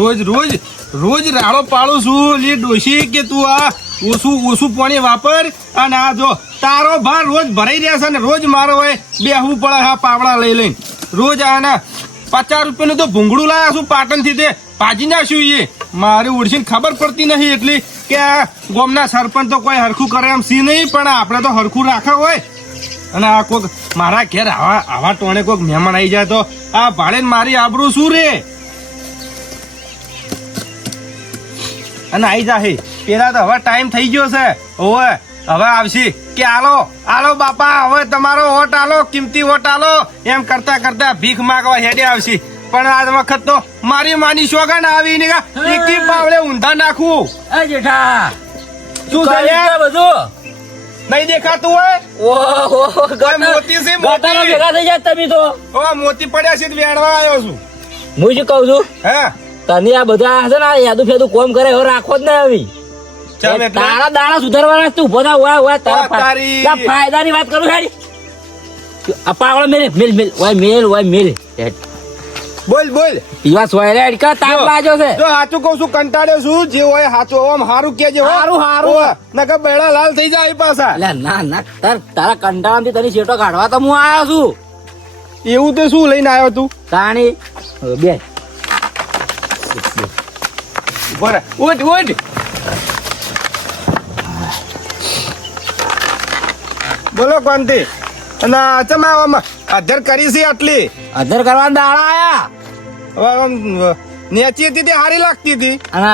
રોજ રાડો પાડું છું લી ડોશી કે તું આ ઓછું પાણી વાપર અને આ જો તારો ભાર રોજ ભરાઈ રહ્યા છે ને રોજ મારો હોય બેહવું પડે હા પાવડા લઈને રોજ આના 50 રૂપિયાનું તો ભૂંગળું લાયા છું પાટણ થી તે ભાજી નાખ્યું એ મારી ઓળખીને ખબર પડતી નહીં એટલી કે આ ગામના સરપંચ તો કોઈ હરખું કરે એમ સી નહીં પણ આપણે તો હરખું રાખે હોય અને આ કોક મારા ઘેર આવા ટોણે કોક મહેમાન આવી જાય તો આ ભાડે મારી આબરૂ શું રે અને આવી જાહે પેલા તો હવે ટાઈમ થઈ ગયો છે ઓવે હવે આવશે કે આલો બાપા હવે તમારો વોટ આલો કિંમતી વોટ આલો એમ કરતા કરતા ભીખ માંગવા હેડે આવશે પણ આ વખત તો મારી માની સોગન આવી ને એકી બાવળે ઊંધા નાખું એ જેઠા શું થાય બધું નહીં દેખાતું હોય ઓહો મોતી છે ગટારો ભેગા થઈ જાય તમે તો ઓ મોતી પડ્યા છે વેણવા આવ્યો છું હું શું કહું છું હે તને આ બધા છે ને યાદુ ફેદું કોમ કરે હવે રાખો જ નહીં આવી તારા દાણા સુધારવાના તું ઉભો થા હોય તારા ફાયદાની વાત કરું હેડી આ પાવડો મેલ બોલ પીવા સોય રે કા તાપ લાજો છે જો સાચું કહું છું કંટાળ્યો છું જે હોય સાચું ઓમ હારું કેજે હારું નકર બેડા લાલ થઈ જાય પાછા એટલે ના તારા કંટાળાથી તને શેટો કાઢવા તો હું આવ્યો છું એવું તો શું લઈને આવ્યો તું તાણી બે બરાબર ઉઠ બોલો કોણથી અને ચમા અધર કરી છે આટલી અધર કરવાના દાડા આયા હવે આમ નેચી હતી તે હારી લાગતી હતી અને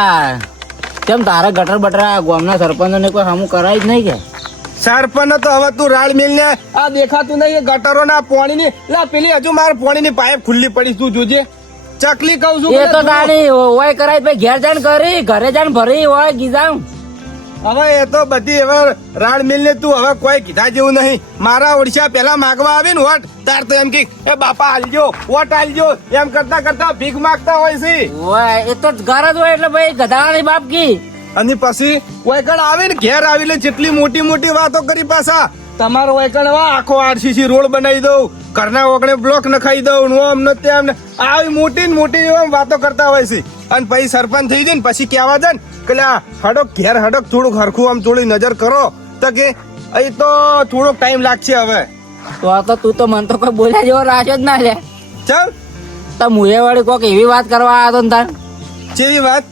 કેમ તારે ગટર બટર ગામના સરપંચ ને કોઈ સામું કરાય જ નહીં કે સરપંચ તો હવે તું રાડ મિલ ને આ દેખાતું નહીં ગટરો ના પાણી ની લા પેલી હજુ મારે પાણી ની પાઇપ ખુલ્લી પડી તું જોજે ચકલી કહું છું એ તો તાણી હોય કરાય ભાઈ ઘેર જાણ કરી ઘરે જાણ ભરી હોય ગીજામ હવે એ તો બધી હવે રાડ મિલ ને તું હવે કોઈ કીધા જેવું નહીં મારા ઓડિશા પેલા માગવા આવી ને વોટ તાર તો એમ કે એ બાપા હાલજો વોટ હાલજો એમ કરતા કરતા ભીખ માંગતા હોય છે હોય એ તો ઘર જ હોય એટલે ભાઈ ગધાડાની બાપ કી અને પછી વૈકણ આવી ને ઘેર આવી લે જેટલી મોટી વાતો કરી પાછા તમારો વૈકણ આખો આરસીસી રોડ બનાવી દઉં ઘરના ઓગણે બ્લોક નખાઈ દઉં ઓમ ને તેમ આવી મોટી વાતો કરતા હોય છે અને પછી સરપંચ થઈ જાય ને પછી કહેવા જાય ને કે હડક ઘેર હડક થોડુંક હરખું આમ થોડી નજર કરો તો કે અહીં તો થોડોક ટાઈમ લાગશે હવે તો તું તો મન તો કોઈ બોલ્યા જેવો રાખ્યો જ ના લે ચાલ તો મુએ વાળી કોક એવી વાત કરવા આવ્યો ને તાર કેવી વાત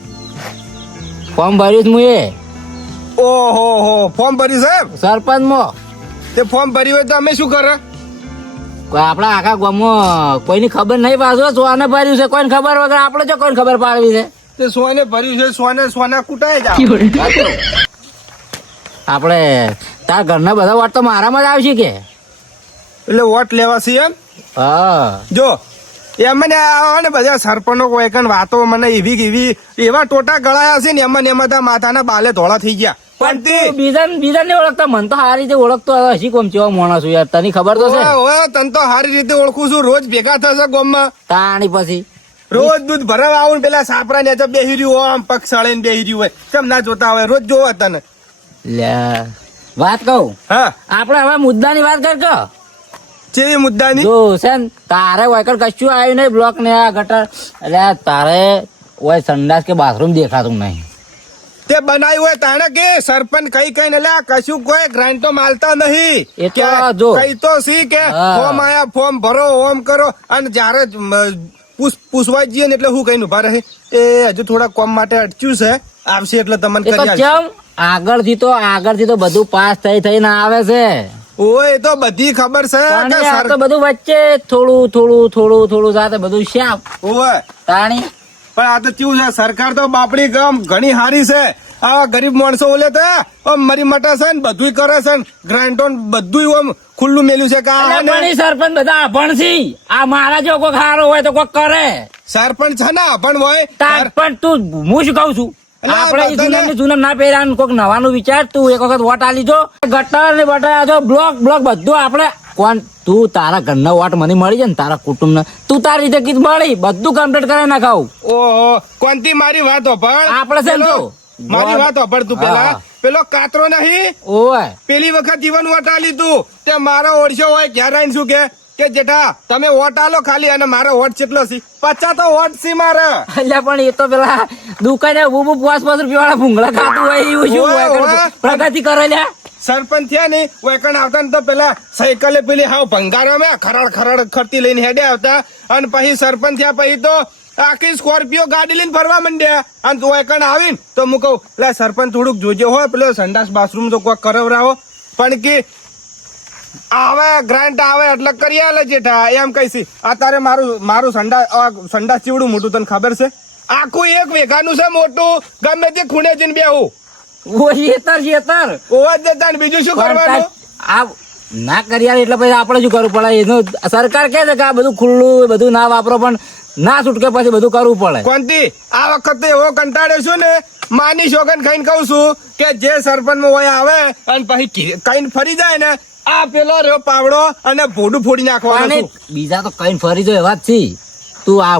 ફોર્મ ભર્યું મુએ ઓહો ફોર્મ ભર્યું સાહેબ સરપંચ માં તે ફોર્મ ભર્યું હોય તો અમે શું કરે આપડા આખા ગામમાં કોઈની ખબર નહીં પાછો સોને ભર્યું છે કોઈને ખબર વગર આપડે જો કોઈને ખબર પાડવી છે તે સોને ભર્યું છે સોના કુટાય જ આપડે તાર ઘરના બધા વોટ તો મારામાં જ આવશે કે એટલે વોટ લેવા છે એમ હા જો એમને ને બધા સરપંચો કોઈ વાતો મને એવી એવા ટોટા ગળાયા છે ને એમાં માથાના બાલે ધોળા થઈ ગયા પણ બીજા ને ઓળખતા મન તો સારી રીતે ઓળખતો હસી કોમ ચેવો માણસ છું યાર તને ખબર તો છે તને તો સારી રીતે ઓળખું છું રોજ ભેગા થશે ગામમાં તાણી પછી રોજ દૂધ ભરાવા આવું પેલા સાપરા ને બેહી રહ્યું આમ પગ સળે બેહી રહ્યું હોય કેમ ના જોતા હોય રોજ જોવા તને લે વાત કહું હા આપડે હવે મુદ્દાની વાત કર કેવી મુદ્દાની જો છે ને તારે વાયકર કશું આવ્યું નહીં બ્લોક ને આ ગટર એટલે તારે ઓય સંડાસ કે બાથરૂમ દેખાતું નહીં તે બનાવ્યું હોય તાણે કે સરપંચ કઈ ને કશું કોઈ ગ્રાન્ટ તો માલતા નહીં એ તો જો કઈ તો સી કે ફોર્મ આયા ફોર્મ ભરો ઓમ કરો અને જયારે પૂછવા જઈએ ને એટલે હું કઈ ઉભા રહે એ હજુ થોડા કોમ માટે અટક્યું છે આવશે એટલે તમને કરી આગળથી તો બધું પાસ થઈને આવે છે ઓય તો બધી ખબર છે તો બધું વચ્ચે થોડું સાથે બધું શ્યામ ઓય તાણી પણ આ તો કેવું છે સરકાર તો બાપડી ગામ ઘણી હારી છે આ ગરીબ માણસો ઓલે તો મરી મટા છે ને બધું કરે છે ગ્રાન્ટો બધું ખુલ્લું મેલ્યું છે કે સરપંચ બધા અભણ છે આ મારા જો કોઈ સારો હોય તો કોઈ કરે સરપંચ છે ને અભણ હોય પણ તું હું શું કઉ છું આપડે જૂનમ ના પહેર્યા કોઈક નવાનું વિચાર તું એક વખત વોટ આલી જો ગટર ને બટર બ્લોક બધું આપડે કોણ તું તારા ઘરના વોટ મને મળી જાય ને તારા કુટુંબ ને તું તારી રીતે કીધું મળી બધું કમ્પ્લીટ કરે ના ખાવ ઓહો કોનથી મારી વાત હોભળ આપડે છે ને મારી વાત હોભળ તું પેલો કાતરો નહીં ઓય પેલી વખત જીવન વોટ આલી તું તે મારો ઓળશો હોય ક્યારે આવીને શું કે કે જેઠા તમે વોટ આલો ખાલી અને મારો વોટ કેટલો છે 50 તો વોટ છે મારે. એટલે પણ એ તો પેલા દુકાને ઉભું 5 રૂપિયા વાળા ભૂંગળા ખાતું હોય એવું શું ઓવે, હોય? ઓવે. પ્રગતિ કરે લ્યા. સરપંચ થયા ને વેકણ આવતા ને તો પેલા સાયકલે પેલી હાવ ભંગારો માં ખરડ ખરતી લઈને હેડે આવતા અને પછી સરપંચ થયા પછી તો આખી સ્કોર્પિયો ગાડી લઈને ફરવા માંડ્યા અને તું વેકણ આવીને તો હું કહું લે સરપંચ થોડુંક જોજો હોય પેલો સંડાસ બાથરૂમ તો કોઈ કરાવરાવો પણ કે આવે ગ્રાન્ટ આવે એટલે કરી આલે જેઠા એમ કહીશી અત્યારે મારું સંડાસ ચીવડું મોટું તને ખબર છે આખું એક વેગાનું છે મોટું ગમે તે ખૂણે જઈને બેહું ઓ શેતર ઓવા જ દેતા ને બીજું શું કરવાનું આ ના કરી આવે એટલે પછી આપણે શું કરવું પડે એનું સરકાર કહે છે કે આ બધું ખુલ્લું બધું ના વાપરો પણ ના છૂટકે પછી બધું કરવું પડે. કોનથી આ વખતે એવો કંટાળ્યો છું ને માની શોગન ખાઈને કહું છું કે જે સરપંચ માં હોય આવે અને પછી કઈ ફરી જાય ને આ પેલો રહ્યો પાવડો અને ભોડું ફોડી નાખવાનો અને છું. બીજા તો કઈ ફરી જો એવા જ છે તું આ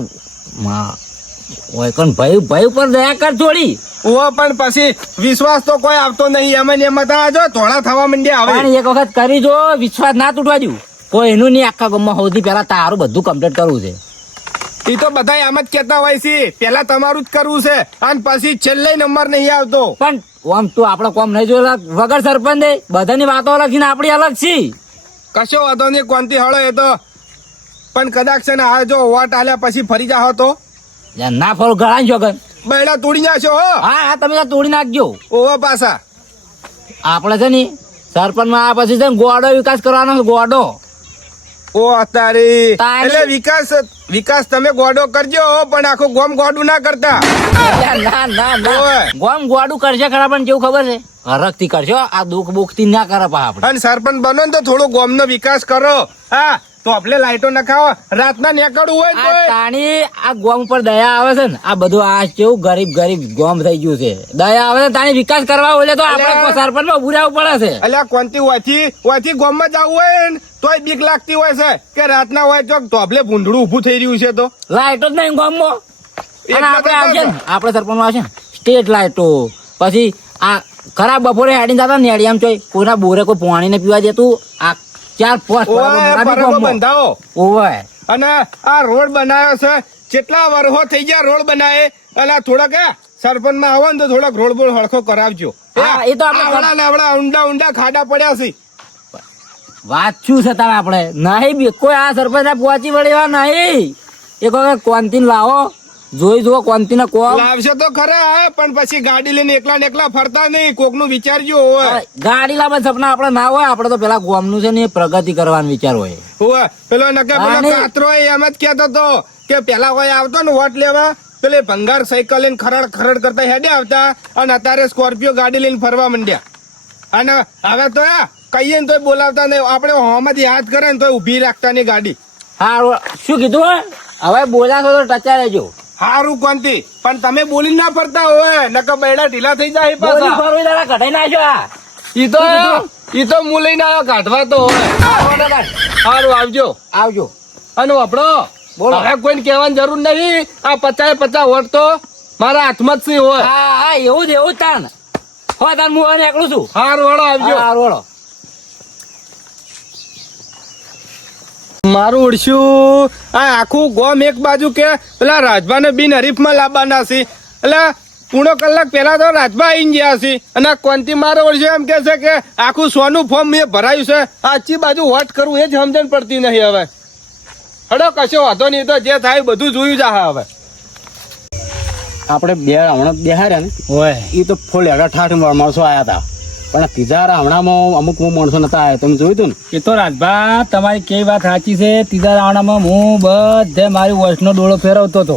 ભાઈ ઉપર દયા કર થોડી. ઓ પણ પછી વિશ્વાસ તો કોઈ આવતો નહીં એમ ને એમાં તો જો ધોળા થવા માંડ્યા પણ હવે એક વખત કરી જો વિશ્વાસ ના તૂટવા દઉં કોઈ એનું નહીં આખા ગામમાં સૌથી પહેલા તારું બધું કમ્પ્લીટ કરવું છે. એ તો બધા એમ જ કેતા હોય છે પેલા તમારું જ કરવું છે અને પછી છેલ્લે નંબર નહીં આવતો. પણ આમ તું આપડે કોમ નહીં જોયેલા વગર સરપંચ દે બધાની વાતો અલગ છે ને આપડી અલગ છે. કશો વાંધો નહીં કોનથી હળો એ તો પણ કદાચ છે ને આ જો વોટ આલ્યા પછી ફરી જાઓ તો યાર ના ફરો ગળા જોગન. બૈડા તોડી નાખશો હો. હા તમે તો તોડી નાખજો. ઓવા પાછા આપડે છે ને સરપંચ માં આ પછી છે ને ગોડો વિકાસ કરવાનો છે, ગોડો. ઓ તારી તારી. એટલે વિકાસ તમે ગોડો કરજો પણ આખું ગોમ ગોડું ના કરતા. ના ઓવે. ગોમ ગોડું કરશે ખરા પણ કેવું ખબર છે હરખ થી કરશો આ દુઃખ બુખ થી ના કરે પા આપડે. અને સરપંચ બનો ને તો થોડો ગોમ નો વિકાસ કરો. હા તો આપણે લાઈટો નખાવો રાતના નીકળવું હોય આ તોય. તાણી આ ગોમ ઉપર દયા આવે છે ને આ બધું આ કેવું ગરીબ ગોમ થઈ ગયું છે. દયા આવે છે તાણી વિકાસ કરવા ઓલે તો આપણે અલ્યા. સરપંચ માં ઉભું રહેવું પડે છે. અલ્યા કોનથી વાથી ગોમ માં જવું હોય ને તોય બીક લાગતી હોય છે કે રાતના હોય ચોક ધોબલે ભૂંડળું ઉભું થઈ રહ્યું છે તો લાઈટો જ નહીં ગામ માં. એક અને આપણે વખત આવશે ને આપણે સરપંચ માં આવશે ને સ્ટેટ લાઈટો પછી આ ખરાબ બપોરે હેડીને જતા ને હેડી આમ ચોય કોઈના બોરે કોઈ પાણી ને પીવા દેતું આ 4-5 ઓય પરબો બંધાવો ઓવે અને આ રોડ બનાવ્યો છે કેટલા વર્ષો થઈ ગયા રોડ બનાવે અને થોડાક સરપંચ માં આવો ને તો થોડાક રોડ બોડ હળખો કરાવજો. હા, એ તો આપણે આવડા ને આવડા ઊંડા ખાડા પડ્યા છે. વાત શું છે તારે આપણે નહીં બી કોઈ આ સરપંચ ને પહોંચી વળે એવા નહીં. એક વખત કોન્તીન લાવો જોઈ જુઓ કોન્તી ને કોમ લાવશે તો ખરા પણ પછી ગાડી લઈને એકલા ને એકલા ફરતા નહીં કોક નું વિચારજો હોય. ગાડી લાવવા સપના આપણે ના હોય આપણે તો પેલા ગોમ નું છે ને એ પ્રગતિ કરવાનો વિચાર હોય. હોય પેલો નકે પેલો આને- કાતરો એમ જ કેતો તો કે પેલા કોઈ આવતો ને વોટ લેવા પેલે ભંગાર સાયકલ લઈને ખરડ કરતા હેડે આવતા અને અત્યારે સ્કોર્પિયો ગાડી લઈને ફરવા માંડ્યા અને હવે તો કહીએ ને તોય બોલાવતા નહીં આપણે હોમાંથી હાથ કરે ને તોય ઉભી રાખતા નહીં ગાડી. હા શું કીધું હે? હવે બોલાશો તો ટચા રહેજો. હારું કોનથી પણ તમે બોલી ના ફરતા હોય નકર બૈડા ઢીલા થઈ જાય બોલી પાછા. ફરવી દાડા કઢાઈ નાખજો આ. ઈ તો હું લઈને આવ્યો કાઢવા તો હોય. હારું આવજો આવજો અને વપડો બોલો. હવે કોઈને કહેવાની જરૂર નહીં આ 50 વોટ તો મારા હાથમાં જ છે હોય. હા એવું જ તાન હોય તાન હું અને એકલું છું. હારું વાળો આવજો. હા રોડો મારું ઉડશું આ આખું ગોમ એક બાજુ કે પેલા રાજભા ને બિન હરીફમાં લાવવાના છે એટલે પૂણો કલાક પહેલા તો રાજભા આવીને ગયા છે અને આ કોનથી મારો ઉડશું એમ કે છે કે આખું સોનું ફોર્મ મેં ભરાયું છે આછી બાજુ વોટ કરવું એ જ સમજણ પડતી નહીં હવે. હડો કશો વાંધો નહીં તો જે થાય બધું જોયું જા હવે. આપણે હમણાં બેહાર્યા ને હોય એ તો ફૂલ એડા ઠાઠ માણસો આયા હતા પણ ત્રીજા હમણાંમાં અમુક માણસો નતા આવ્યા તમે જોયું હતું ને. એ તો રાજભા તમારી કેવી વાત સાચી છે. ત્રીજા રાવણામાં હું બધે મારી વર્ષનો ડોળો ફેરવતો હતો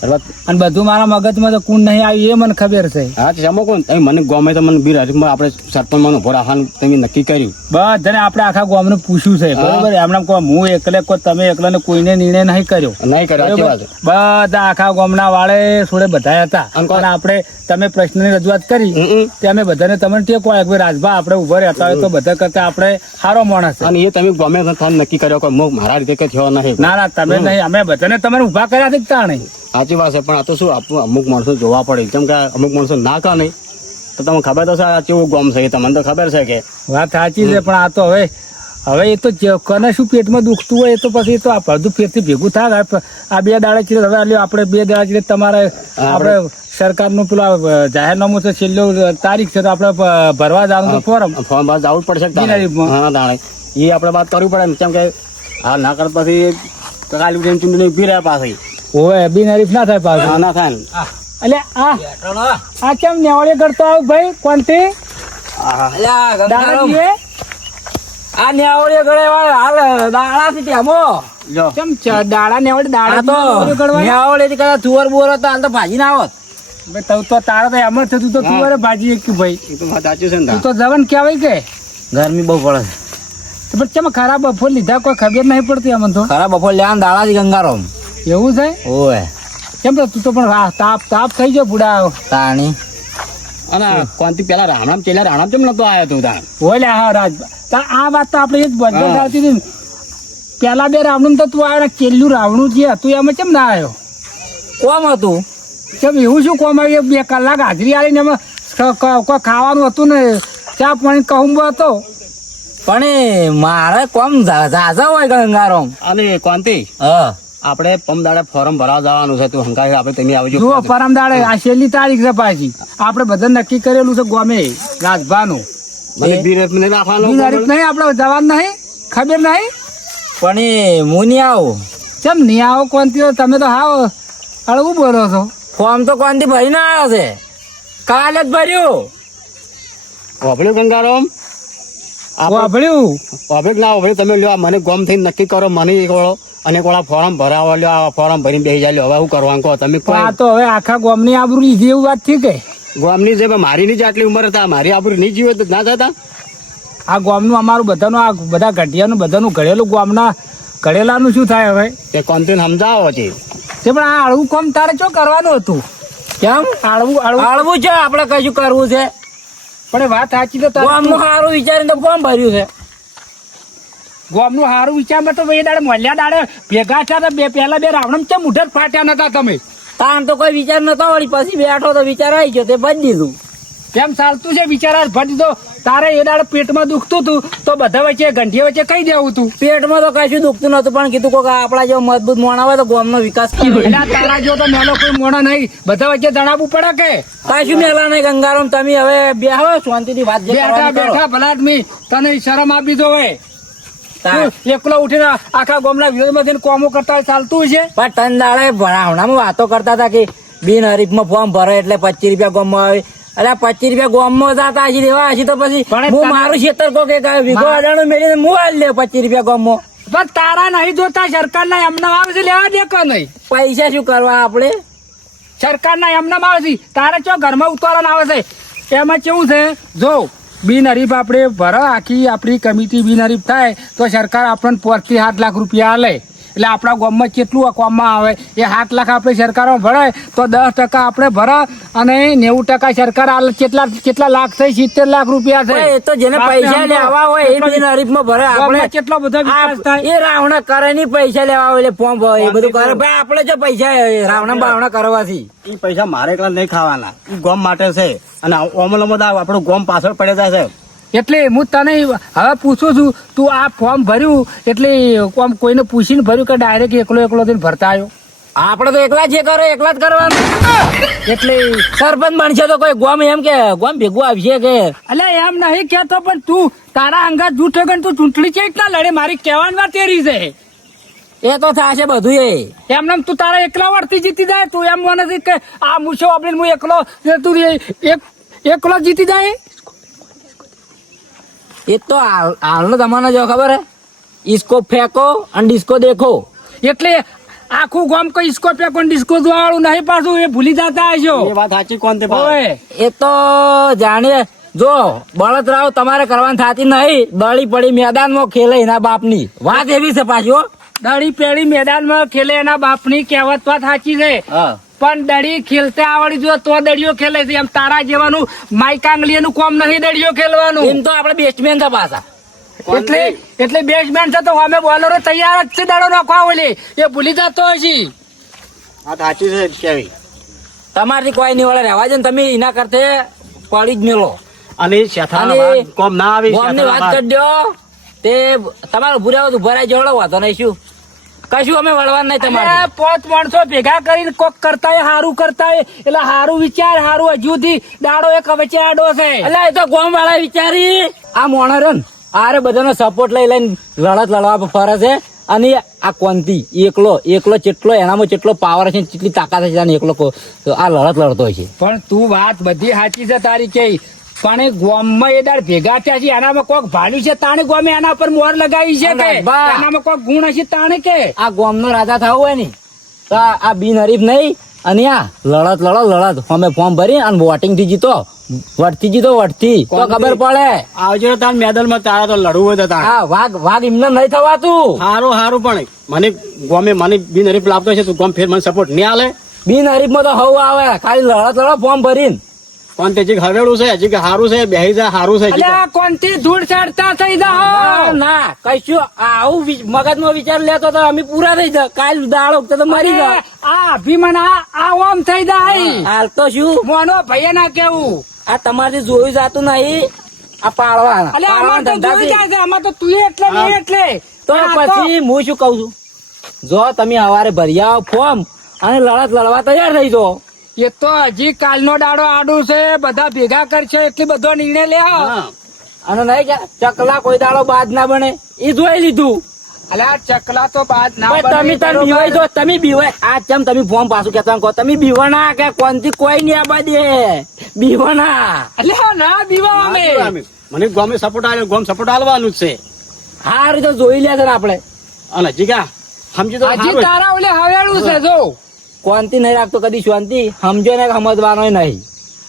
બરાબર? અને બધું મારા મગજમાં તો કુંડ નહીં આવ્યું એ મને ખબર છે. હા જમો કોણ તમે મને ગમે તો મને બી રાજમાં આપણે સરપંચમાં ઉભો રાખવાનું તમે નક્કી કર્યું. બધાને આપણે આખા ગામને પૂછ્યું છે બરોબર. એમણે કોઈ હું એકલે કોઈ તમે એકલા ને કોઈને નિર્ણય નહીં કર્યો. નહીં કર્યો સાચી વાત છે. બધા આખા ગામના વાળે સોળે બધા હતા અને આપણે તમે પ્રશ્નની રજૂઆત કરી તે અમે બધાને તમને ટેકો આવ્યો કે ભાઈ રાજભા આપણે ઉભા રહેતા હોય તો બધા કરતા આપણે સારો માણસ છે. અને એ તમે ગમે તો તમે નક્કી કર્યો કે હું મારા રીતે કઈ થયો નહીં. ના તમે નહીં અમે બધાને તમને ઉભા કર્યા છે તા નહીં. સાચી વાત છે પણ આ તો શું આપણું અમુક માણસો જોવા પડે કેમ કે અમુક માણસો ના કા નહીં તો તમને ખબર તો છે આ કેવું ગોમ છે એ તમને તો ખબર છે કે વાત સાચી છે પણ આ તો હવે હવે એ તો કને શું પેટમાં દુખતું હોય એ તો પછી એ તો આ બધું ફેરથી ભેગું થાય. આ 2 દાડા ચીડે હવે લ્યો આપણે 2 દાડા ચીડે તમારે આપણે સરકારનું પેલા જાહેરનામું છે, છેલ્લો તારીખ છે તો આપણે ભરવા જવાનું તો ફોર્મ બસ જવું જ પડશે બિનહરીફમાં. હા તાણે એ આપણે વાત કરવી પડે ને, કેમ કે હાલ ના કરતા પછી કાલે ઉઠીને ચૂંટણી ઉભી રહ્યા પાછી. હોવે બિનહરીફ ના થાય પાછું. હા ના થાય ને. એટલે આ કેમ નેવળે કરતો આવ ભાઈ કોણથી અલ્યા ગંગારામ, દાદાજીએ આ નેવળીએ ગળે હાલ દાડાથી ટેમો. જો કેમ દાડા નેવળે આ તો દાડા કરવા નેવળીથી કદાચ તુવર બુવર હતો હાલ તો ભાજી ના આવત. તો તારા તો એમ જ થતું તો તું અરે ભાજી એક ભાઈ એ તો વાત સાચી છે ને તું તો જવાન કહેવાય કે ગરમી બહુ પડે છે. તો પછી ચમ ખરાબ બફોર લીધા કોઈ ખબર નહીં પડતી અમને તો ખરા બપોર લેવાનું દાડાથી ગંગારામ. એવું છે ઓય કેમ તો તું તો પણ તાપ થઈ ગયો બુડા તાણી અને કોનથી પેલા રાણામ ચેલા રાણામ કેમ નતો આવ્યો તું તાણ? બોલ્યા હા રાજ આ વાત તો આપણે એક બંધ ચાલતી હતી ને. પેલા 2 રાવણું તો તું આવ્યો છેલ્લું રાવણું જે હતું એમાં કેમ ના આવ્યો? કોમ હતું કેમ એવું શું કોમ આવ્યું? 2 કલાક હાજરી આવીને એમાં કોઈ ખાવાનું હતું ને ચા પાણી કહુંબો હતો. પણ એ મારે કોમ ઝાઝા હોય ગંગારામ. અને કોનથી હા આપણે પમદાડે ફોર્મ ભરાવા જવાનું છે, તું હંકાય આપણે તમે આવજો. જુઓ પરમ દાડે આ છેલ્લી તારીખ છે પાછી. આપણે બધા નક્કી કરેલું છે ગોમે રાજભાનું. મને બીરેફ ને રાખવાનો બિનહરીફ નહીં આપણે જવાનું નહીં, ખબર નહીં. પણ એ હું નહીં આવું. કેમ નહીં આવો કોનથી? તમે તો હાવ હળવું બોલો છો. ફોર્મ તો કોનથી ભરીને આવ્યો છે, કાલે જ ભર્યું. વાપર્યું ગંગારામ? વાપર્યું વાપર્યું ના વાપર્યું? તમે લ્યો આ મને ગોમ થઈને નક્કી કરો, મને એક વાળો અને એક વાળા ફોર્મ ભરાવા લ્યો. આ ફોર્મ ભરીને બેસી જાય. હવે શું કરવાનું કહો તમે? પણ આ તો હવે આખા ગામની આબરૂ લીધી એવું વાત થઈ કે ગોમની જે મારી ની જ આટલી ઉંમર હતા, મારી આબરૂ નહીં જીવે તો ના થતા. આ ગામનું અમારું બધાનું આ બધા ઘટિયાનું બધાનું ઘડેલું ગામના ઘડેલાનું શું થાય હવે? તે કોનથી સમજાવો છે. તે પણ આ હળવું કામ તારે શું કરવાનું હતું? કેમ હળવું હળવું આળવું છે આપણે કશું કરવું છે? પણ એ વાત સાચી તો તારે ગામનું સારું વિચારીને તો ફોર્મ ભર્યું છે. ગામનું સારું વિચારમાં તો એ દાડે મળ્યા દાડે ભેગા થયા હતા. પેલા 2 રાવણ કેમ ઉઠે જ ફાટ્યા નતા તમે? તાન તો કોઈ વિચાર નતો વળી, પછી બેઠો તો વિચાર આવી ગયો તે ભરી દીધું. કેમ ચાલતું છે વિચાર? ભરી દીધો. તારે એ દાડે પેટમાં દુખતું હતું તો બધા વચ્ચે ગંઠી વચ્ચે કહી દેવું તું. પેટમાં તો કશું દુખતું નતું, પણ કીધું કોક આપડા જેવો મજબૂત મોણ આવે તો ગામનો વિકાસ કરે. એટલે તારા જો તો મેલો કોઈ મોણો નહીં, બધા વચ્ચે જણાવવું પડે કે કશું મેલા નહીં ગંગારામ. તમે હવે બેહો શાંતિથી વાત જે બેઠા કરવાની કરો. બેઠા ભલા આદમી તને શરમ આપી દો હોય. તાર. તું એકલો ઉઠીને આખા ગામના વિરોધમાં કોમો કરતા ચાલતું છે. પણ તન દાડે ભણાવણામાં વાતો કરતા હતા કે બિનહરીફમાં ફોર્મ ભરે એટલે 25 રૂપિયા ગામમાં આવે. અરે 25 રૂપિયા ગામમાં જતા હજી દેવા હજી તો પછી પણ હું તમે- મારું ખેતર કો કે વીઘો અડાણું મેળીને હું હાલ લે 25 રૂપિયા ગામમાં. પણ તારા નહીં જોતા સરકારના એમના આવશે લેવા દે કે નહીં? પૈસા શું કરવા આપણે? સરકારના એમના આવે છે. તારે ચો ઘરમાં ઉતારણ આવે છે. એમાં કેવું છે જો બિનહરીફ આપણે ભરો આખી આપણી કમિટી બિનહરીફ થાય તો સરકાર આપણને 5 થી 7 લાખ રૂપિયા આલે. એટલે આપણા ગામમાં કેટલું કામમાં આવે એ 7 લાખ આપણે સરકારમાં ભરે તો 10% આપણે ભરે અને 90% સરકાર આલે. કેટલા લાખ થઈ? 70 લાખ રૂપિયા પણ છે. એ તો જેને પૈસા લેવા હોય એ બિનહરીફમાં ભરે. આપણે ગામમાં કેટલો બધો વિકાસ થાય. એ રાવણા કરે નહીં, પૈસા લેવા હોય એટલે ફોર્મ ભરે એ બધું કરે. ભાઈ આપણે જો પૈસા રાવણા બાવણા કરવાથી એ પૈસા મારે એકલા નહીં ખાવાના, એ ગોમ માટે છે. અને ઓમલમાં આપણું ગોમ પાછળ પડે જાય છે. એટલે હું તને હવે પૂછું છું, તું આ ફોર્મ ભર્યું એટલે આમ કોઈને પૂછીને ભર્યું કે ડાયરેક્ટ એકલો થઈને ભરતા આવ્યો? આપણે તો એકલા જે કરે એકલા જ કરવાનું. એટલે સરપંચ બનશે તો કોઈ ગોમ એમ કે ગોમ ભેગું આવશે કે? અલે એમ નહીં કેતો, પણ તું તારા અંગત જૂઠ ગણ તું ચૂંટણી છે એટલા લડે. મારી કહેવાની વાત એરી છે. એ તો થશે બધું. એ એમને તું તારા એકલા વળતી જીતી જાય. તું એમ મને છે કે આ મૂછો વાપરીને હું એકલો તું એકલો જીતી જાય. એ તો હાલનો જમાનો જો ખબર હે, ઈસકો ફેંકો અને ડિસ્કો દેખો. એટલે આખું ગામ કોઈ ઈસકો પેકો ડિસ્કો વાળું નહીં પાછું એ ભૂલી જતા હશો. એ વાત સાચી કોણ તે ઓય એ તો જાણીએ. જો બળતરાવ તમારે કરવાની થતી નહીં, દળી પડી મેદાનમાં ખેલે એના બાપની વાત એવી છે પાછી હો. દડી પેડી મેદાનમાં ખેલે એના બાપની કહેવત વાત સાચી છે. હા. પણ દડી ખેલતે આવડી જો તો દડીઓ ખેલે છે. એમ તારા જેવાનું માઈક આંગલીનું કોમ નહીં દડીઓ ખેલવાનું. એમ તો આપણે બેસ્ટમેન છે પાછા. એટલે બેટ્સમેન છે તો અમે બોલરો તૈયાર જ છે દડો નાખવા ઓલે. એ ભૂલી જતો હશે. આ સાચી છે કેવી. તમારથી કોઈ નહીં વળે રહેવા દે ને, તમે એના કરતે પડી જ મેલો અને શેઠાણા કોમ ના આવી ગોમની વાત કરી દો. તે તમારે ઉભું રહેવું ઉભા રહી જોડો વાંધો નહીં શું કશું અમે વળવાનું નહીં તમારે અલ્યા, 5 માણસો ભેગા કરીને કોક કરતા હોય હારું કરતા હોય એટલે હારું વિચાર હારું હજુથી દાડો એક વચ્ચે આડો છે. એટલે એ તો ગોમ વાળા વિચારી આ મોણર હે ને, આરે બધાનો સપોર્ટ લઈ લઈને લડત લડવા ફરે છે. અને આ કોંતી એકલો ચેટલો એનામાં ચેટલો પાવર છે કેટલી તાકાત છે અને એકલો આ લડત લડતો હોય છે. પણ તું વાત બધી સાચી છે તારી કે પણ એ ગોમમાં એ દાડ ભેગા થયા છે એનામાં કોક ભાડ્યું છે તાણે ગોમે એના પર મોહર લગાવી છે કે અરે બા. એનામાં કોક ગુણ હશે તાણે કે આ ગોમનો રાજા થવું હોય ને તો આ બિનહરીફ નહીં અને આ લડત અમે ફોર્મ ભરી અને વોટિંગ થી જીતો વટથી તો ખબર પડે. આવજો તાર મેદાનમાં તારા તો લડવું હોય તો તાર આ વાઘ એમને નહીં થવાતું. હારું પણ મને ગોમે મને બિનહરીફ લાવતો છે તું ગોમ ફેર મને સપોર્ટ નહીં આલે બિનહરીફ માં તો હવ આવે ખાલી લડો ફોર્મ ભરીને. પણ તે હજી હવેડું છે હજી કે હારું છે બેહી જાય હારું છે હજી અલ્યા કોનથી ધૂળ ચડતા થઈ જાઓ. ના કશું આવું મગજમાં વિચાર લેતો તો અમે પૂરા થઈ જાય કાલ દાડો તો મરી જાય. આ અભિમાન આ ઓમ થઈ જાય હાલ તો શું મોનો ભાઈ ના કેવું આ તમારે જોયું જાતું નહીં આ પાડવાના અલ્યા આમાં તો ધંધા જોઈ છે. જાય છે આમાં તો તું એટલે નહીં એટલે તો પણ આ પછી હું શું કઉ છું જો તમે સવારે ભરી આવો ફોર્મ અને લડવા તૈયાર થઈ જાઓ. એ તો હજી કાલનો દાડો આડું છે બધા ભેગા કરશે એટલે બધો નિર્ણય લે આવો. હા. અને નહીં કે ચકલા કોઈ દાડો બાદ ના બને એ જોઈ લીધું. અલ્યા ચકલા તો બાદ ના પણ તમે બને, તને બીવાય છો તમે બીવાય આ ચમ તમે ફોર્મ પાછું કેતા કહો તમે બીવાના કે કોનથી કોઈ નહીં આબા દે બીવાના. અલ્યા ના બીવા અમે મને ગોમે સપોર્ટ આલ્યો ગોમ સપોર્ટ આલવાનું જ છે આ રીતે જોઈ લે છે ને આપણે અને હજી કા સમજી તો હજી હારું. તારા ઓલે હવેડું છે જો કોનથી નહીં રાખતો કદી શાંતિ સમજો ને સમજવાનો નહીં.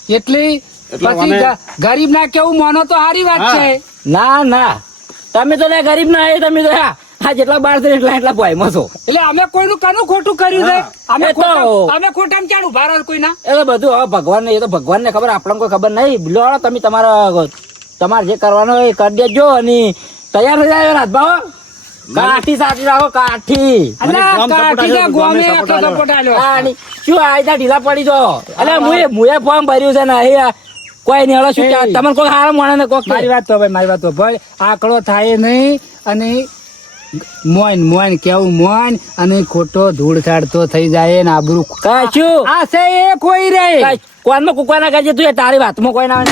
એટલી એટલે પછી મને- ગરીબ ના કેવું માનો તો સારી વાત હા. છે. ના તમે તો લે ગરીબ ના એ તમે તો આ જેટલા બાર છે એટલા ભયમાં છો. એટલે અમે કોઈનું કનું ખોટું કર્યું છે અમે એ તો- અમે ખોટામાં ચાલ ઉભા રહો કોઈના એ તો બધું હવે ભગવાન ને એ તો ભગવાન ને ખબર આપણને કોઈ ખબર નહીં. લો તમે તમારે જે કરવાનું હોય એ કરી દેજો અને તૈયાર થઈ જાય રાજભાવ કાઠી સાચી રાખો કાઠી. અલ્યા ગોમ support કાઠી આલ્યો, જા ગોમે ગોમે support એકલો આલ્યો. support આલ્યો. હા, અને શું આ રીતે ઢીલા પડી જો એટલે મુએ ફોર્મ ભર્યું છે ને અહીં કોઈ નહીં હવે શું એ. કહેવાય? તમને કોઈ હારા માણે ને કોઈ મારી વાત તો ભાઈ મારી વાત તો ભાઈ આંકડો થાય નહીં અને મોન કેવું મોન અને ખોટો ધૂળ છાડતો થઈ જાય ને આબરૂ કશું આ છે એ કોઈ રે કોનમાં કુકવા ના કહેજે તું એ તારી વાતમાં કોઈ ના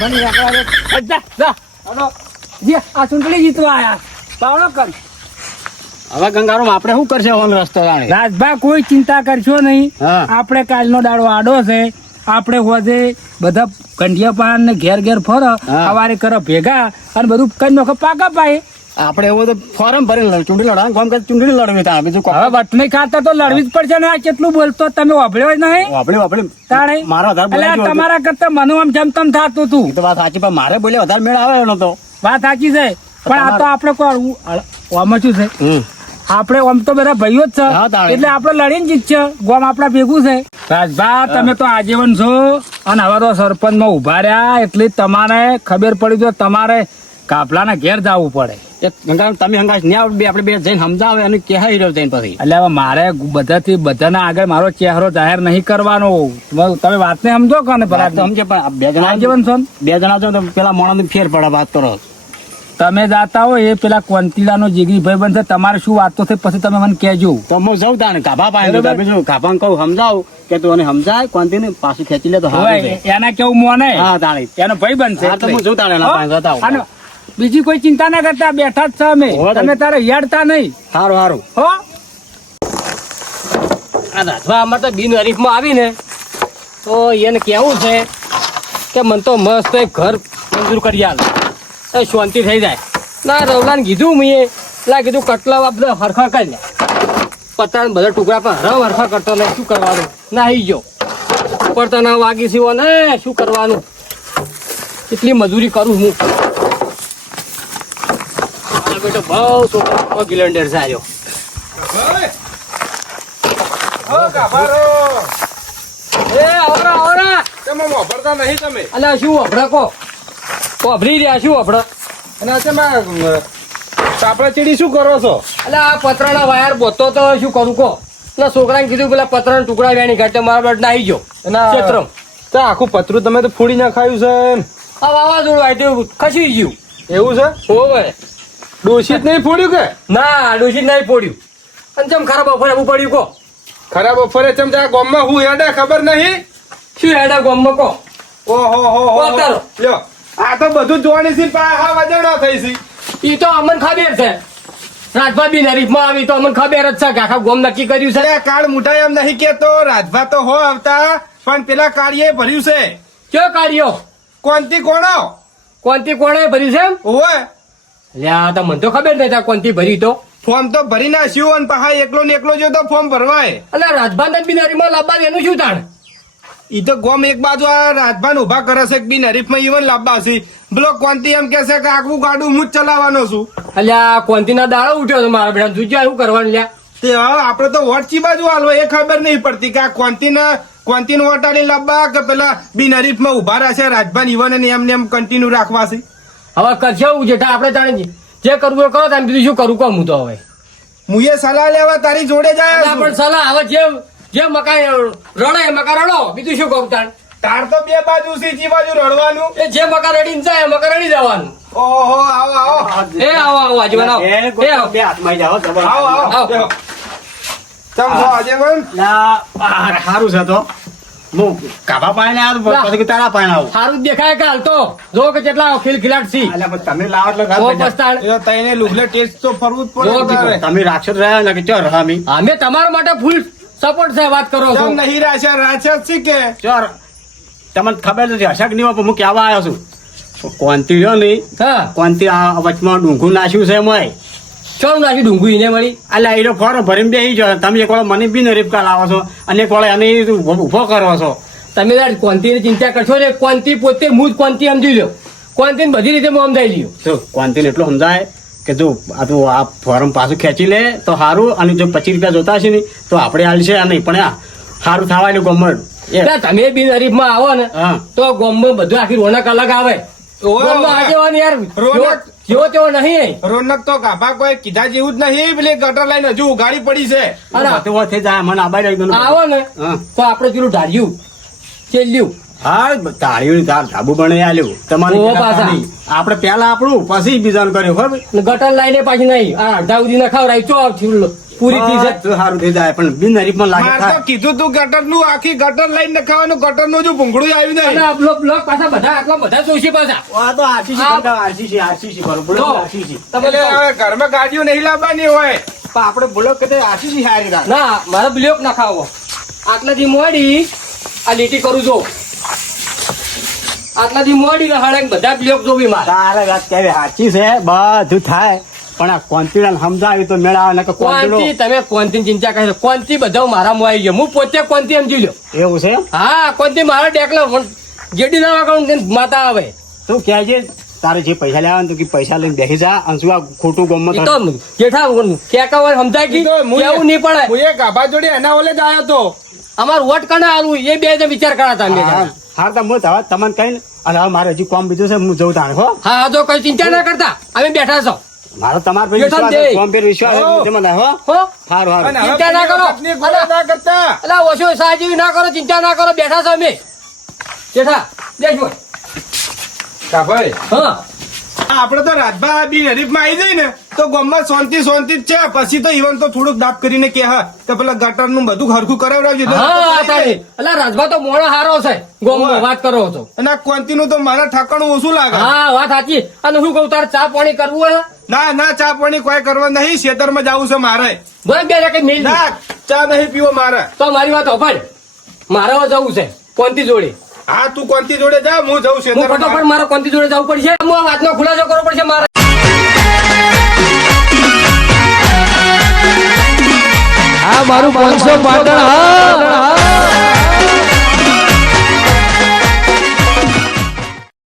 બની રાખવા દે. જા, જા. હાલો. જે આ ચૂંટણી જીતવા આયા પાવડો કર હવે ગંગારામ આપણે શું કરશે ઓન રસ્તો જાણે રાજભા કોઈ ચિંતા કરશો નહીં હા. આપણે કાલનો દાડો આડો છે આપણે હોજે બધા કંઢિયા પાન ને ઘેર ઘેર ફરો હા. સવારે કરો ભેગા અને બધું કઈ નોખો પાકા પાય આપણે એવું તો ફોરમ ભરીને ચૂંટણી લડવાનું કામ કરે ચૂંટણી લડવી ત્યાં બીજું હવે વટણી ખાતા તો લડવી જ પડશે ને આ કેટલું બોલતો તમે વાપર્યો જ નહીં આપણે તાણે મારો વધારે અલ્યા, બોલાઈ ગયો હતો. તમારા કરતા મને આમ જમતમ થાતું હતું એ તો વાત સાચી પણ મારે બોલે વધારે મેળ આવે એનો તો વાત સાચી છે પણ આ તો આપણે કોઈ આમાં શું છે આપણે આમ તો બધા ભાઈઓ જ હા, છે તાણે. એટલે આપણે લડીને જીતશે ગોમ આપડા ભેગું છે રાજભા તમે તો આજીવન છો અને હવે તો સરપંચ માં ઉભા રહ્યા એટલે તમારે ખબર પડી તો તમારે કાપલાના ઘેર જવું પડે એ ગંગારામ તમે હંગાશ ને આપણે બે જઈને સમજાવે અને કહેવાય રહ્યો જઈને પછી એટલે હવે મારે બધાના આગળ મારો ચહેરો જાહેર નહીં કરવાનો તમે વાતને સમજો કે ને વાત તો સમજે પણ આ બે જણા આજીવન છો ને? બે જણા છો તો પેલા માણસ ફેર પડે વાત કરો તમે જાતા હો એ પેલા કોંતીલાનો જીગરી ભાઈ બનશે તમારે શું વાતો થઈ પછી તમે મને કહેજો તો હું જઉં તાણે ગાભા પાસે બરાબર. બીજું ગાભાને કહું સમજાવું કે તું એને સમજાય કોનથી ને પાછું ખેંચી લે તો સારું હવે છે. એના કેવું મોને હા તાણે એનો ભાઈ બનશે હા, તો હું જઉં તાણે એના પાસે જતા આવું. બીજી કોઈ ચિંતા ના કરતા બેઠા જ છે અમે હો, તમે તારે હેડતા નહીં સારું સારું હો આ રાધવા અમારે તો બિનહરીફમાં આવીને તો એને કેવું છે કે મને તો મસ્ત એક ઘર મંજૂર કરી આલે તો શાંતિ થઈ જાય ના રવલાને કીધું મેં એટલે કીધું કટલા આ બધા હરખા કરી લે પત્તા બધા ટુકડા પર હરવ હરખા કરતો ને શું કરવાનું નાહી ગયો ઉપર તો ના વાગી સીવો ને શું કરવાનું કેટલી મજૂરી કરું હું મારા બેટો બહુ છોકરો ગિલેન્ડર છે આવ્યો એ આવરા આવરા તમે વાપરતા નહીં તમે અલ્યા શું અભડા કો અભરી રહ્યા શું અભડા અને તમે સાપડા ચીડી શું કરો છો? અલ્યા આ પતરાના વાયર બોતો તો શું કરું કો એટલે છોકરાને કીધું પેલા પતરાના ટુકડા વેણી ઘાટે મારા બેટ નાહી ગયો એના ક્ષેત્રમ તો આખું પતરું તમે તો ફોડી નાખાયું છે ને. આ વાવાઝોડું આવ્યું ખસી ગયું એવું છે? હોવે ડોશી જ નહીં ફોડ્યું કે ના ડોશી નહીં ફોડ્યું અને ચમ ખરાબ બપોરે આવું પડ્યું કો ખરાબ બપોરે ચમચા ગામમાં હું હેડા ખબર નહીં શું હેડા ગોમમાં કો ઓહો ઉતારો. લ્યો આ તો બધું જોવાની છે હા વજણો થઈ છે ઈ તો અમને ખબર છે રાજભા બી હરીફમાં આવી તો અમને ખબર જ છે કે આખા ગોમ નક્કી કર્યું છે અરે કાળ મુઠા એમ નહીં કેતો રાજભા તો હો આવતા પણ પેલા કાળીએ ભર્યું છે કયો કાર્યો કોનથી કોણો કોનથી કોણે ભર્યું છે એમ ઓય લ્યા તો મને તો ખબર નહીં હતા કોનથી ભરી તો ફોર્મ તો ભરી નાખ્યું અને પાછા એકલો ને એકલો જો તો ફોર્મ ભરવાય અને રાજભા ને બિનારીમાં લાવવા એનું શું તાણ ઈ તો ગોમ એક બાજુ આ રાજભાન ઉભા કરે છે બિન હરીફમાં ઈવન લાવવા છે પેલો કોનથી એમ કે છે કે આખું ગાડું હું જ ચલાવવાનો છું અલ્યા કોનથી ના દાડો ઉઠ્યો છે મારા બેટા તું શું કરવાનું લ્યા તે હવે આપડે તો વોટ ચી બાજુ હાલવો એ ખબર નહીં પડતી કે આ કોનથી વોટ આલી લાવવા કે પેલા બિન હરીફમાં ઉભા રહેશે રાજભાન ઈવન ને એમને એમ કન્ટિન્યુ રાખવા છે હવે કરશે એવું જેઠા આપણે જાણે જે કરવું એ કરો તમે બીજું શું કરું કહું હું તો હવે હું એ સલાહ લેવા તારી જોડે જાય ના, પણ સલાહ હવે જે મકાઈ રડે એ મકા રડો બીજું શું કહું તાણ તાર તો બે બાજુ છે ચી બાજુ રડવાનું એ જે મકા રડીને જાય એ મકા રડી જવાનું ઓહો આવો એ આવો આજવાન આવો એ એ આવો બે હાથમાં જાઓ જબર. આવો આવો. ચમ છો આજેવન લા, આ સારું છે તો હું કાબા પાણી આવ્યો પછી તારા પાણી આવું સારું જ દેખાય કે હાલ તો જો કે કેટલા ખિલખિલાટ છી અલ્યા પણ તમે લાવો એટલે બહુ રાત પસ્તાણ એ તઈને લુગલે ટેસ્ટ તો ફરવું જ જો પડે તારે. તમે રાક્ષસ રહ્યા ને કે ચો રહામી અમે તમારા માટે ફૂલ સપોર્ટ છે વાત કરો છો ચમ નહીં રાશા છે કે ચો તમને ખબર નથી હશક નહીં હોય પણ હું કહેવા આવ્યો છું કોનથી રહ્યો નહીં હા કોનથી આ વચમાં ડુંગું નાખ્યું છે મોય ચોમ નાખી ડુંગળી ને મળી અલ્યા એનો ફોરો ભરીને બેસી જાઓ તમે એક વાળો મને બી રીપકા લાવો છો અને એક વાળો એને ઉભો કરો છો તમે યાર કોનથી ની ચિંતા કરશો ને કોનથી પોતે હું જ કોનથી સમજી લ્યો કોનથી ને બધી રીતે હું સમજાઈ લ્યો તો કોનથી એટલું સમજાય કે જો આ તું આ ફોરમ પાછું ખેંચી લે તો સારું અને જો 25 રૂપિયા જોતા હશે ને તો આપણે હાલ છે નહીં પણ આ સારું થવાનું ગમણ એટલે તમે બિન હરીફમાં આવો ને હા તો ગોમમાં બધું આખી રોનક અલગ આવે ગોમમાં આગેવાન યાર રોનક. જેવો તેવો નહીં રોનક તો ગાભા કોઈ કીધા જેવું જ નહીં પેલી ગટર લાઈન હજુ ઉગાડી પડી છે અરે તો થઈ જાય મને આબાઈ રહી આવો ને હા તો આપણે પેલું ઢાળ્યું ચેલ્યું હા તાળીયું તાર ધાબુ બને આલ્યું તમારી ઓ પેલા પાછા. પાણી. આપણે પેલા આપણું પછી બીજાનું કર્યું ખબર ને ગટર લાઈને પાછી નહીં આ અડધા સુધી ના ખવડાવી ચો પૂરી થઈ છે તો સારું થઈ જાય પણ બિન હરીફમાં લાગે મારે તો થાય. કીધું તું ગટર નું આખી ગટર લાઈન નખાવાનું ગટર નું જો ભૂંગળું આવ્યું અને નહીં આ બ્લોક પાછા બધા આટલા બધા જોશી પાછા આ તો RCC આ- કરતા RCC બરોબર જો. RCC. તમે એટલે હવે ઘરમાં ગાડીઓ નહીં લાવવાની હોય પણ આપણે બોલો કે RCC હારી રાખ. ના મારે બ્લોક ના ખાવો આટલાથી મોડી આ લીટી કરું જો આટલાથી મોડી હળે બધા બ્લોક જોવી મારે તારે વાત કેવી સાચી છે બધું થાય પણ આ કોન્ફિડન્સ સમજાવી તો મેળ આવે ને કે કોનથી કોન્ફિડન્સ તમે કોનથી ચિંતા કરી કોનથી બધા મારા માં આવી ગયો હું પોતે કોનથી સમજી લ્યો એવું છે હા કોનથી મારા ડેકલો જેડી ના વાગણ માતા આવે તું કહેજે તારે જે પૈસા લેવા ને તું કે પૈસા લઈને બેસી જા અને શું આ ખોટું ગમત ઈ તો જેઠા કેકા હોય સમજાય કે કેવું નહીં પડે હું એ ગાભા જોડે એના ઓલે જ આવ્યો તો અમાર વોટ કને આલું એ બે જે વિચાર કરા તમે હાર તો હું હવે તમને કઈ અને હવે મારે હજી કોમ બીજું છે હું જઉં તાણે હો હા તો કઈ ચિંતા ના કરતા અમે બેઠા છો મારો તમારા પર બેઠા વિશ્વાસ દે. છે, કોમ પર વિશ્વાસ છે, હો. તમે લાવો. હો હારું હારું અને હવે ચિંતા ના કરો. પત્ની ગોળા ના કરતા અલા ઓછો સાજી ના કરો ચિંતા ના કરો બેઠા છો અમે જેઠા દેખો ગાભાઈ હા આપડે તો રાજભા બી હરીફમાં આવી જાય ને તો ગામમાં શાંતિ શાંતિ જ છે પછી તો ઈવન તો થોડુંક દાબ કરીને કે હા કે પેલા ગટર નું બધું હરખું કરાવડાવજો તો હા તારી અલા રાજભા તો મોણો હારો છે ગોમમાં વાત કરો છો અને આ કોંતી નું તો મારા ઠાકાણું ઓછું લાગે હા વાત સાચી અને શું કહું તારે ચા પાણી કરવું હોય ના ના ચા પાણી કોઈ કરવા નહીં ખેતરમાં જવું છે મારે ભાઈ બે કઈ મિલ ના ચા નહીં પીવો મારે તો મારી વાત હોભળ મારે હવે જવું છે કોનથી જોડે હા તું કોંતી જોડે જા હું જઉં હું ખેતરમાં ફટોફટ મારે કોનથી જોડે જવું પડશે હું આ વાતનો ખુલાસો કરવો પડશે મારે આ મારું 500 પાટણ હા